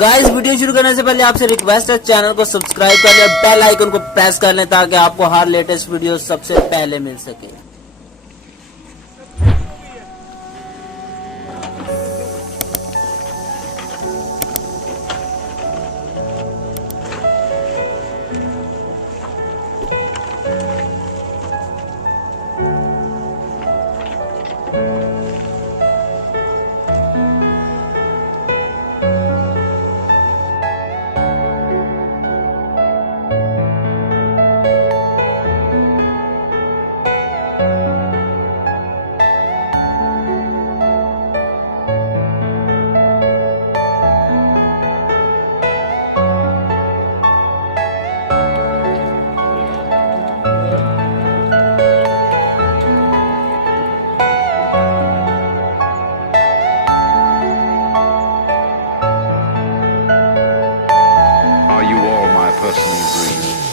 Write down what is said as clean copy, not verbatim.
Guys video शुरू करने से पहले आपसे रिक्वेस्ट है, चैनल को सब्सक्राइब कर लें, बेल आइकन को प्रेस कर लें ताकि आपको हर लेटेस्ट वीडियो सबसे पहले मिल सके। Are you all my personal dreams?